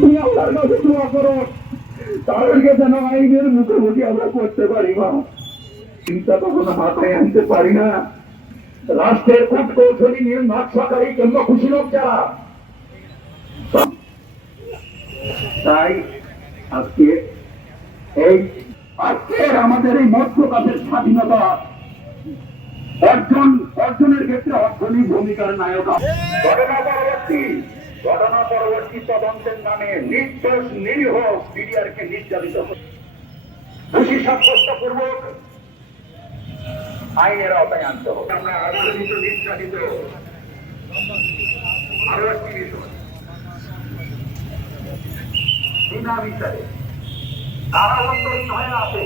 তুমি আল্লাহর কাছে দোয়া করো। তাদেরকে যেন আইনের মুখোমুখি আমরা করতে পারি মা। চিন্তা কখনো মাথায় আনতে পারি না। রাষ্ট্রের খুশি লোক যারা? তাই আজকে এই আমাদের এই প্রকাশের স্বাধীনতা অর্জন, অর্জনের ক্ষেত্রে অর্থনৈতিক ভূমিকার নায়ক ঘটনা পরবর্তী ঘটনা পরবর্তী তদন্তের নামে নির্দোষ নিরীহ বিডিআরকে নির্যাতিত করে। দোষী সাব্যস্ত পূর্বক আইনের আওতায় আনতে হবে। আমরা আলোচিত নির্যাতিত। আরও একটি বিষয়। বিনা বিচারে কারাবন্দী হয়ে আছে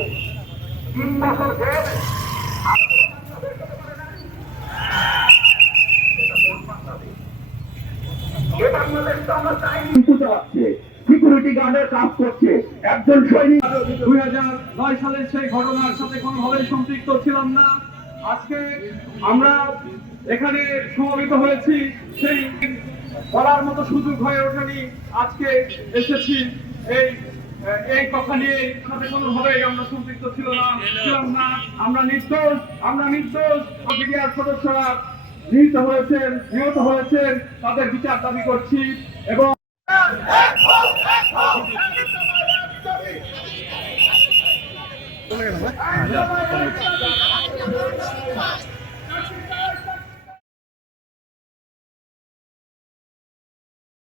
তিন বছর জেল সিকিউরিটি গার্ডের কাজ করছে একজন সৈনিক দুই সালের সেই ঘটনার সাথে কোনোভাবেই সম্পৃক্ত ছিলাম না আজকে আমরা এখানে সমবেত হয়েছি সেই বলার মতো সুযোগ হয়ে ওঠেনি আজকে এসেছি এই এই কথা নিয়ে সাথে কোনোভাবেই আমরা সম্পৃক্ত ছিল না ছিলাম না আমরা নির্দোষ। আমরা নির্দোষ সদস্যরা নিহত হয়েছেন নিহত হয়েছেন তাদের বিচার দাবি করছি এবং subscribe